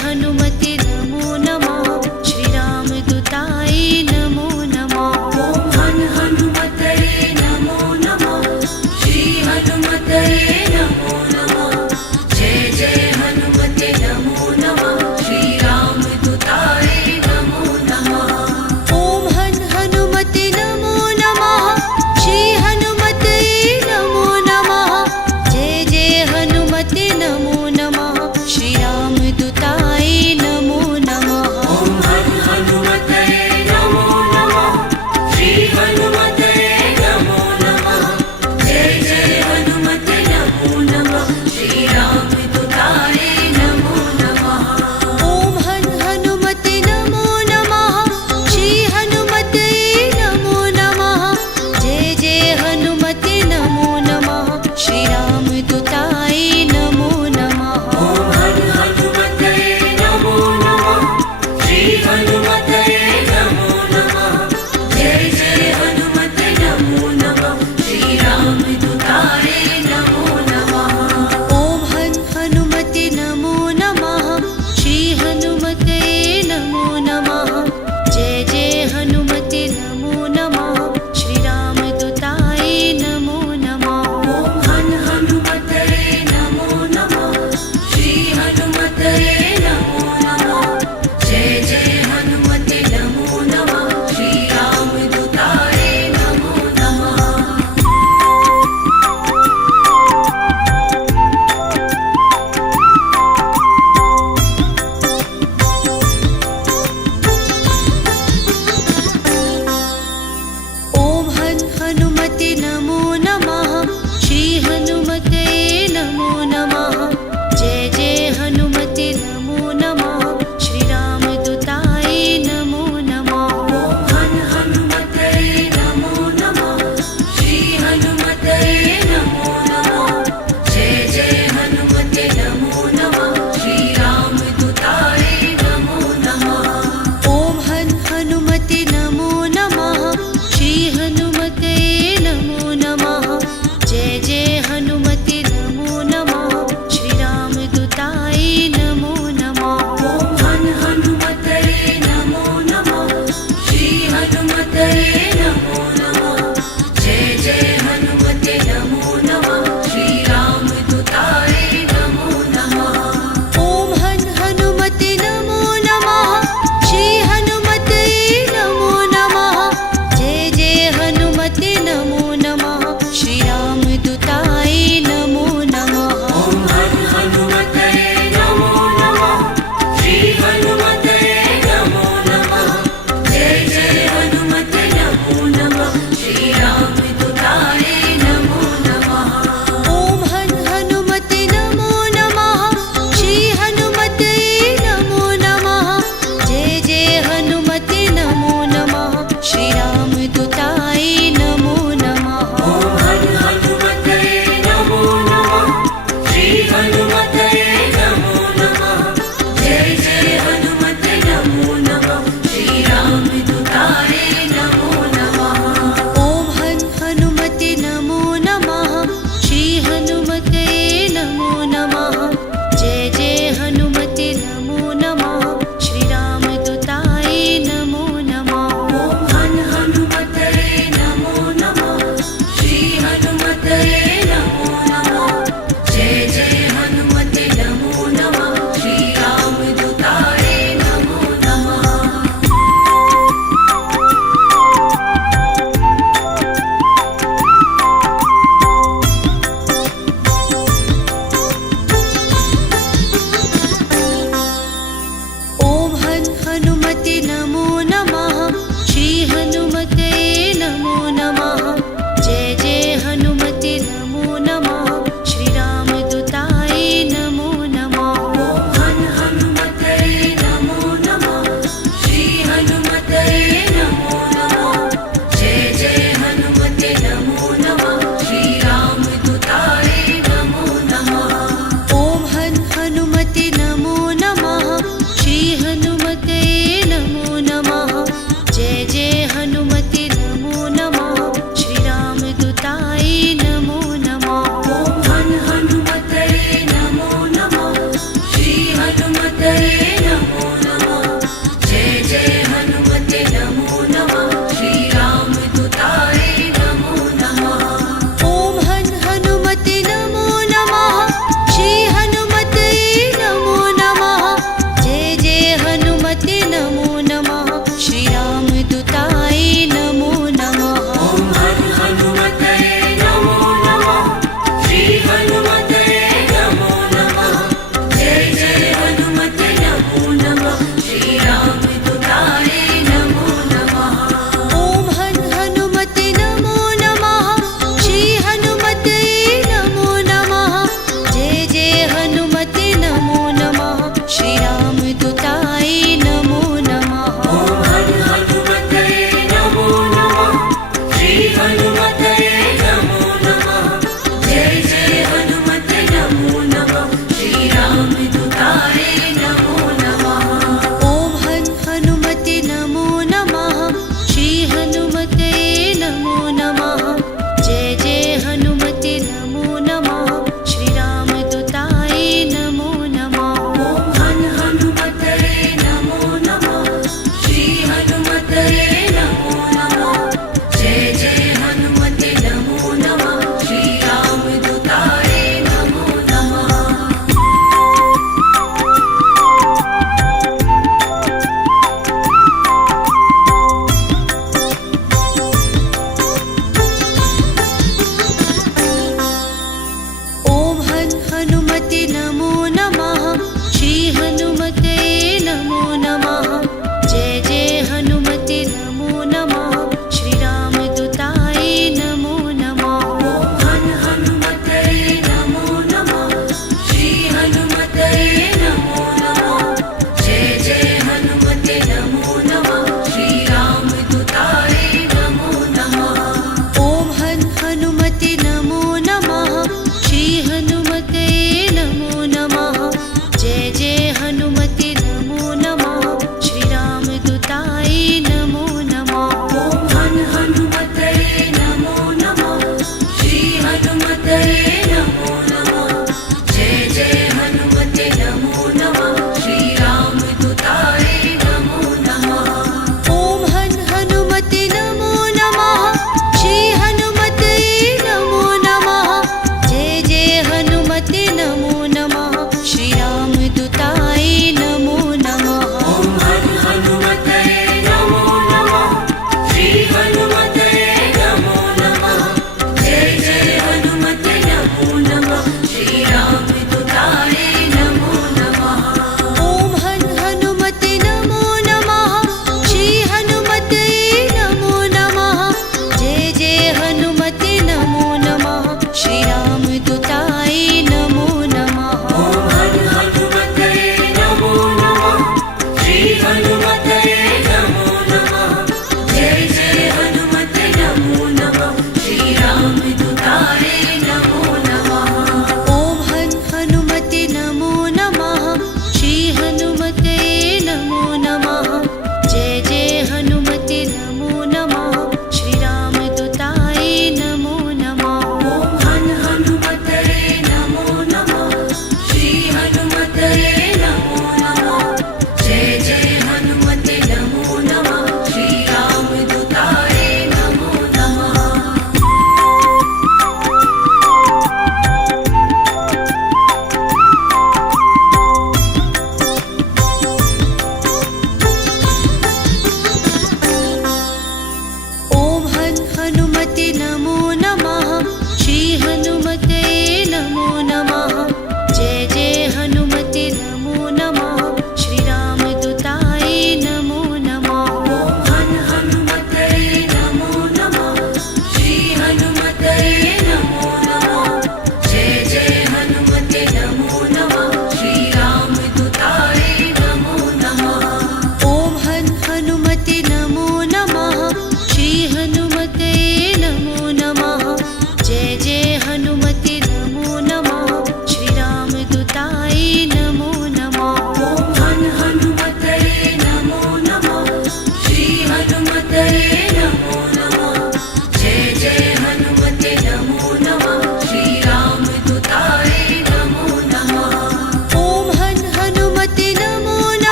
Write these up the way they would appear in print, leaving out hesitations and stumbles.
हनुमते नमो नमः। श्रीरामदूताय नमो नमः। ॐ हनुमतये नमो नमः। श्री हनुमतये नमो नमः। जय जय हनुमते नमो नमः। श्रीरामदूताय नमो नमः। ॐ हनुमते नमो नमः। श्री हनुमते नमो नमः। जय जय हनुमते नमो नमः। श्रीरामदूताय नमो नमः। ॐ हनुमतये नमो नमः। श्री हनुमतये नमो नमः। जय जय हनुमते नमो नमः। श्रीरामदूताय नमो नमः। ॐ हनुमते नमो नमः। श्री हनुमते नमो नमः। जय जय हनुमते नमो नमः। श्रीरामदूताय नमो नमः। ॐ हनुमतये नमो नमः। श्री हनुमतये नमो नमः। जय जय हनुमते नमो नमः। श्रीरामदूताय नमो नमः। ॐ हनुमते नमो नमः। श्री हनुमते नमो नमः। जय जय हनुमते नमो नमः। श्रीरामदूताय नमो नमः। ॐ हनुमतये नमो नमः। श्री हनुमतये नमो नमः। जय जय हनुमते नमो नमः। श्रीरामदूताय नमो नमः। ॐ हनुमते नमो नमः। श्री हनुमते नमो नमः। जय जय हनुमते नमो नमः। श्रीरामदूताय नमो नमः। ॐ हनुमतये नमो नमः। श्री हनुमतये नमो नमः। जय जय हनुमते नमो नमः। श्रीरामदूताय नमो नमः। ॐ हनुमते नमो नमः। श्री हनुमते नमो नमः। जय जय हनुमते नमो नमः। श्रीरामदूताय नमो नमः। ॐ हनुमतये नमो नमः। श्री हनुमतये नमो नमः। जय जय हनुमते नमो नमः। श्रीरामदूताय नमो नमः। ॐ हनुमते नमो नमः। श्री हनुमते नमो नमः। जय जय हनुमते नमो नमः। श्रीरामदूताय नमो नमः। ॐ हनुमतये नमो नमः। श्री हनुमतये नमो नमः। जय जय हनुमते नमो नमः। श्रीरामदूताय नमो नमः। ॐ हनुमते नमो नमः। श्री हनुमते नमो नमः। जय जय हनुमते नमो नमः। श्रीरामदूताय नमो नमः। ॐ हनुमतये नमो नमः। श्री हनुमतये नमो नमः। जय जय हनुमते नमो नमः। श्रीरामदूताय नमो नमः। ॐ हनुमते नमो नमः। श्री हनुमते नमो नमः। जय जय हनुमते नमो नमः। श्रीरामदूताय नमो नमः। ॐ हनुमतये नमो नमः। श्री हनुमतये नमो नमः। जय जय हनुमते नमो नमः। श्रीरामदूताय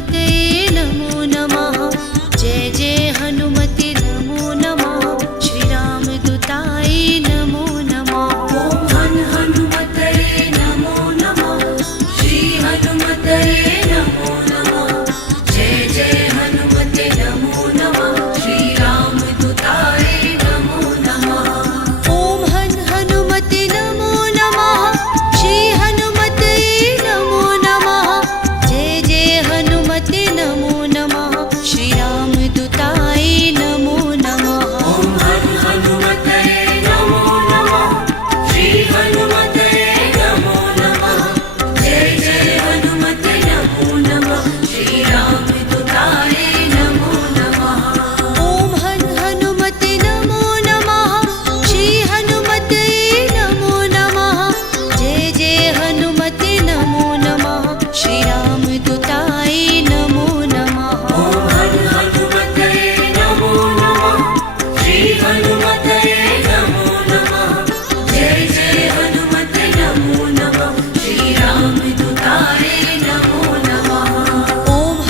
हनुमते नमो नमः जय जय हनुमते नमो नमः श्रीरामदूताय नमो नमः ॐ हन् हनुमतये नमो नमः श्री हनुमतये नमो नमः जय जय हनुमते नमो नमः श्रीरामदूताय नमो नमः ॐ हन् हनुमते नमो नमः श्री हनुमते नमो नमः जय जय हनुमते नमो नमः श्रीरामदूताय नमो नमः ॐ हन् हनुमतये नमो नमः श्री हनुमतये नमो नमः जय जय हनुमते नमो नमः श्रीरामदूताय नमो नमः ॐ हन् हनुमते नमो नमः श्री हनुमते नमो नमः जय जय हनुमते नमो नमः श्रीरामदूताय नमो नमः ॐ हन् हनुमतये नमो नमः श्री हनुमतये नमो नमः जय जय हनुमते नमो नमः श्रीरामदूताय नमो नमः ॐ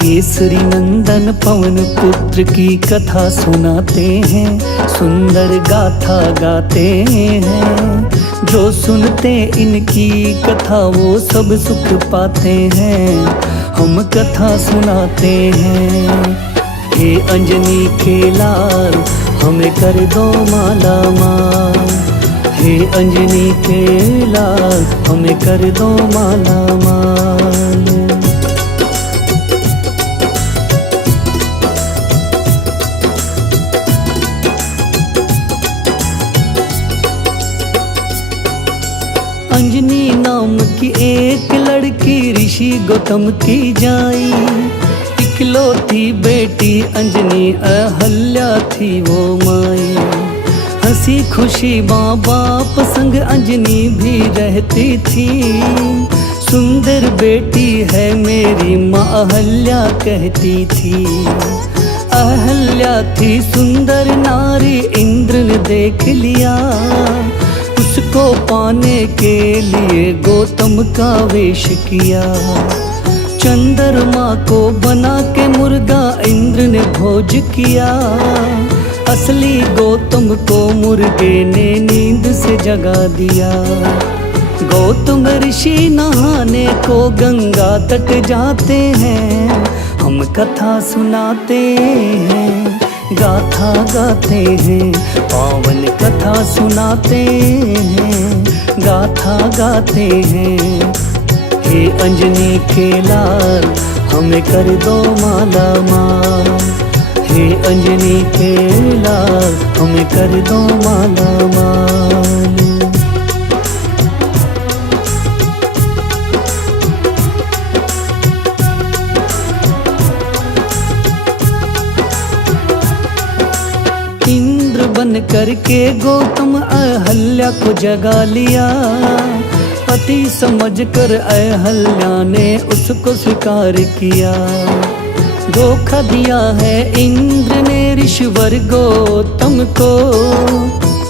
केसरी नंदन पवन पुत्र की कथा सुनाते हैं, सुंदर गाथा गाते हैं। जो सुनते इनकी कथा वो सब सुख पाते हैं, हम कथा सुनाते हैं। हे अंजनी के लाल हमें कर दो माला माल, हे अंजनी के लाल हमें कर दो माला माल। अंजनी नाम की एक लड़की ऋषि गौतम की जाई, इकलौती बेटी अंजनी अहल्या थी वो माई। हंसी खुशी माँ बाप संग अंजनी भी रहती थी, सुंदर बेटी है मेरी माँ अहल्या कहती थी। अहल्या थी सुंदर नारी, इंद्र ने देख लिया, उसको पाने के लिए गौतम का वेश किया। चंद्रमा को बना के मुर्गा इंद्र ने भोज किया, असली गौतम को मुर्गे ने नींद से जगा दिया। गौतम ऋषि नहाने को गंगा तट जाते हैं, हम कथा सुनाते हैं, गाथा गाते हैं, पावन कथा सुनाते हैं, गाथा गाते हैं। हे अंजनी के लाल हमें कर दो माला माल, हे अंजनी के लाल हमें कर दो माला माल। इंद्र बन करके गौतम अहल्या को जगा लिया, पति समझकर अहल्या ने उसको स्वीकार किया। धोखा दिया है इंद्र ने ऋषिवर गौतम को,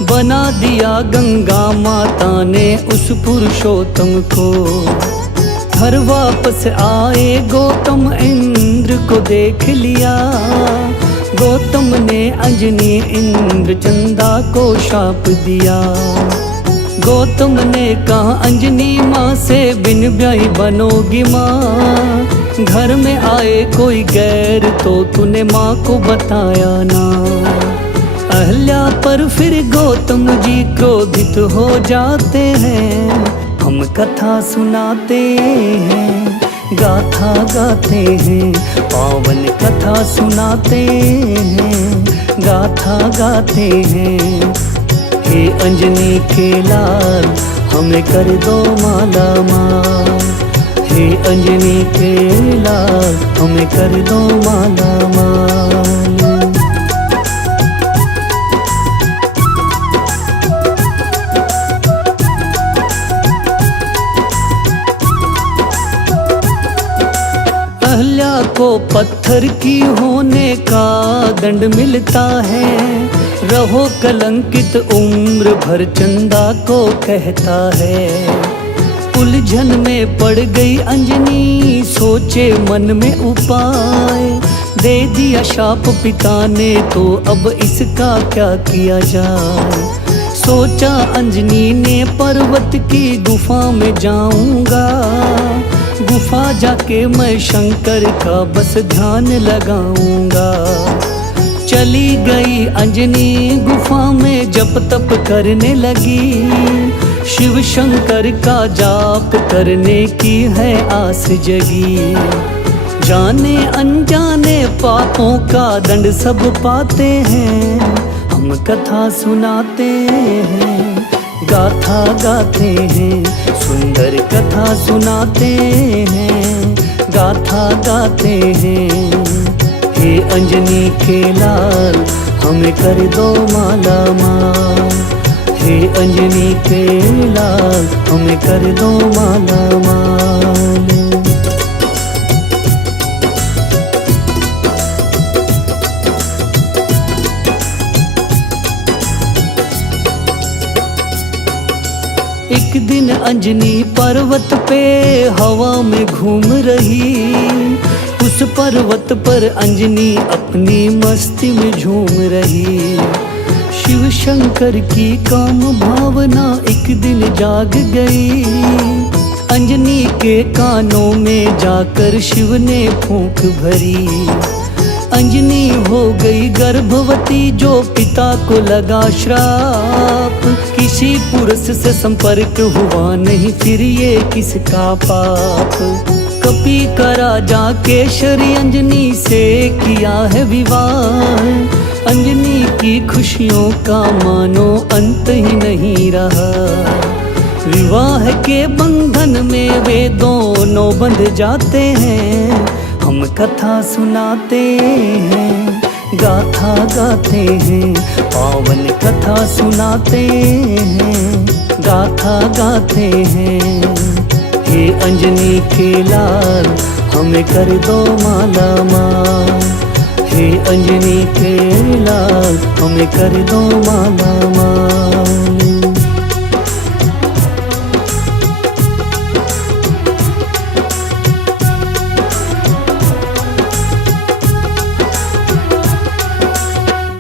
बना दिया गंगा माता ने उस पुरुषोत्तम को। घर वापस आए गौतम इंद्र को देख लिया, गौतम ने अंजनी इंद्र चंदा को शाप दिया। गौतम ने कहा अंजनी माँ से बिन ब्याही बनोगी माँ, घर में आए कोई गैर तो तूने माँ को बताया ना। अहल्या पर फिर गौतम जी क्रोधित हो जाते हैं, हम कथा सुनाते हैं, गाथा गाते हैं, पावन कथा सुनाते हैं, गाथा गाते हैं। हे अंजनी के लाल हमें कर दो माला माल, हे अंजनी के लाल हमें कर दो माला माल। अहल्या को पत्थर की होने का दंड मिलता है, रहो कलंकित उम्र भर चंदा को कहता है। उलझन में पड़ गई अंजनी, सोचे मन में उपाय, दे दिया शाप पिता ने तो अब इसका क्या किया जाए। सोचा अंजनी ने पर्वत की गुफा में जाऊंगा, गुफा जाके मैं शंकर का बस ध्यान लगाऊंगा। चली गई अंजनी गुफा में जप तप करने लगी, शिव शंकर का जाप करने की है आस जगी। जाने अनजाने पापों का दंड सब पाते हैं, हम कथा सुनाते हैं, गाथा गाते हैं, सुंदर कथा सुनाते हैं, गाथा गाते हैं। हे अंजनी के लाल हमें कर दो माला माल, हे अंजनी के लाल हमें कर दो माला माल। एक दिन अंजनी पर्वत पे हवा में घूम रही, उस पर्वत पर अंजनी अपनी मस्ती में झूम रही। शिव शंकर की काम भावना एक दिन जाग गई। अंजनी के कानों में जाकर शिव ने फूंक भरी। अंजनी हो गई गर्भवती, जो पिता को लगा श्राप। किसी पुरुष से संपर्क हुआ नहीं, फिर ये किसका पाप। कपी का राजा केशरी अंजनी से किया है विवाह। अंजनी की खुशियों का मानो अंत ही नहीं रहा। विवाह के बंधन में वे दोनों बंध जाते हैं। हम कथा सुनाते हैं, गाथा गाते हैं, पावन कथा सुनाते हैं, गाथा गाते हैं। हे अंजनी के लाल, हमें कर दो माला माल। हे अंजनी के लाल, हमें कर दो माला माल।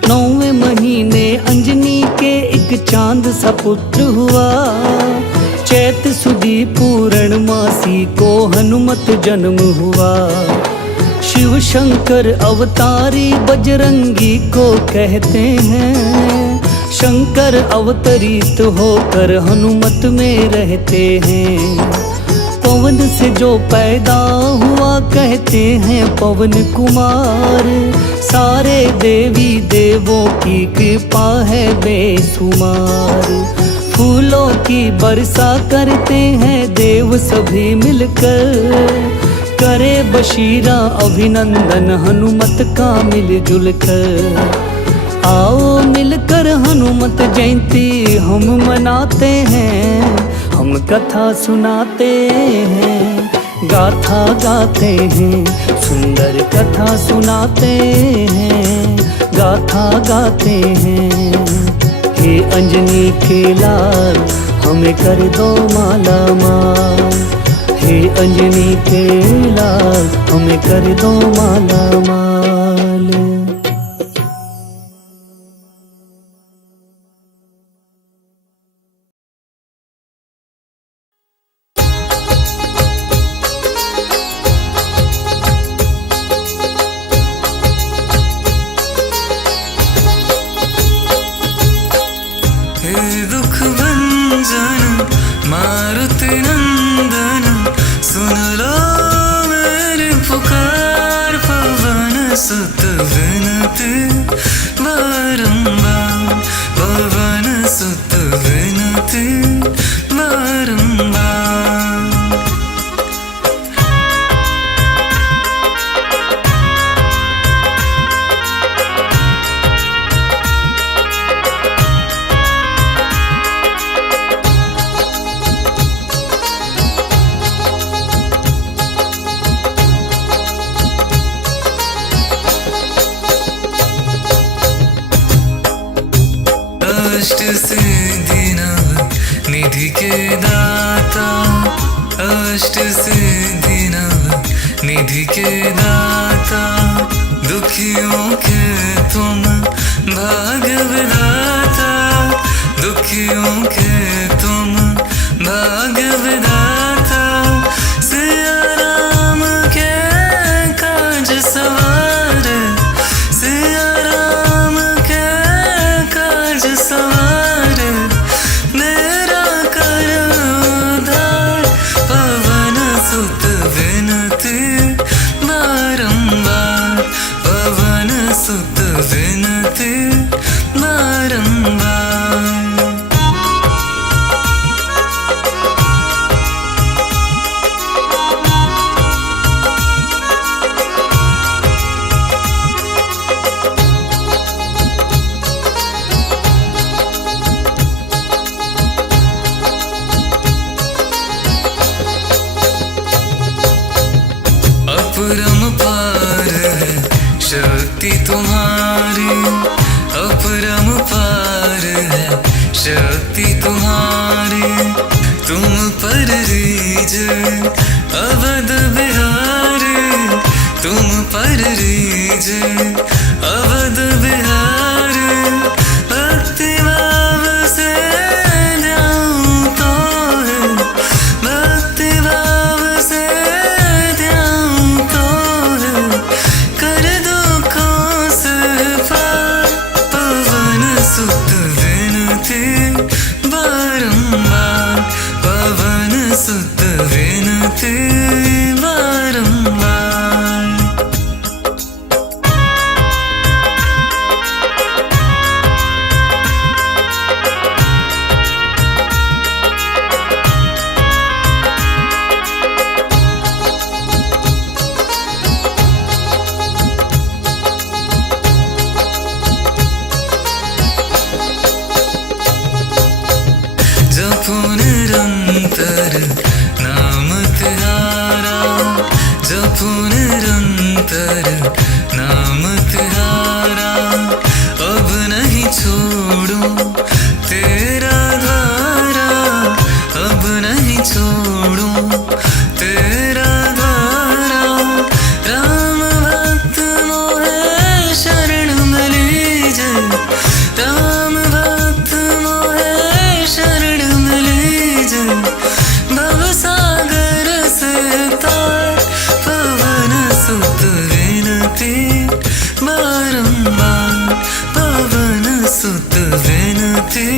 9वें महीने अंजनी के एक चांद सा पुत्र हुआ। चैत सुदी पूर्णमासी को हनुमत जन्म हुआ। शिव शंकर अवतारी बजरंगी को कहते हैं। शंकर अवतरित होकर हनुमत में रहते हैं। पवन से जो पैदा हुआ कहते हैं पवन कुमार। सारे देवी देवों की कृपा है बेशुमार। फूलों की वर्षा करते हैं देव सभी मिलकर। करे बशीरा अभिनंदन हनुमत का मिलजुल कर। आओ मिलकर हनुमत जयंती हम मनाते हैं। हम कथा सुनाते हैं, गाथा गाते हैं, सुंदर कथा सुनाते हैं, गाथा गाते हैं। हे अंजनी के लाल, हमें कर दो माला माल। हे अंजनी के लाल, हमें कर दो माला माल। दुख भंजन मारुति नंदन, सुन लो मेरी पुकार। पवन सुत विनती बारंबार, पवन सुत विनती बारंबार। अष्ट सिद्धि नव निधि के दाता, अष्ट सिद्धि नव निधि के दाता। दुखियों के तुम भाग्य विधाता, दुखियों के तुम भाग्य विधाता। सिया राम के काज सवार, सिया राम के काज सवार। मेरा कर उद्धार, पवन सुत विनती बारंबार, पवन सुत विनती बारंबार। अपरंपार है शक्ति तुम्हारी, अपरंपार है शक्ति तुम्हारी। तुम पर रीझ अवध बिहारी, तुम पर रीझे अवध बिहार भक्ति भाव से ध्याऊं तो है भक्ति भाव से ध्याऊं तो है कर दुखों से पार पवन सुत विनती बारंबार पवन सुत विनती बारंबार जपो निरंतर नाम तिहारा जपो निरंतर नाम तिहारा अब नहीं छोड़ो तेरा द्वारा अब नहीं छोड़ो तेरा द्वारा राम भक्त मोहे शरण में लीजे राम भक्त मोहे शरण में लीजे भवसागर से तार पवन सुत विनती बारंबार पवन सुत विनती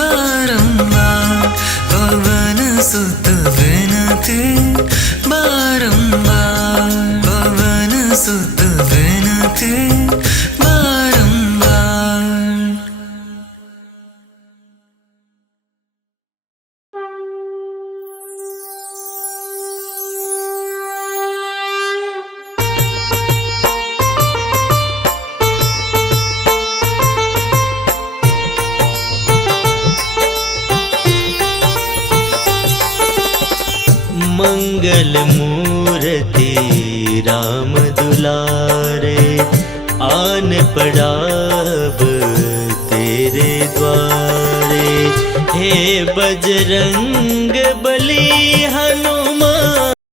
बारंबार पवन सुत विनती बारंबार पवन सुत विनती बारंबार मंगल मूर्ति राम दुलारे आन पड़ा अब तेरे द्वारे हे बजरंग बली हनुमान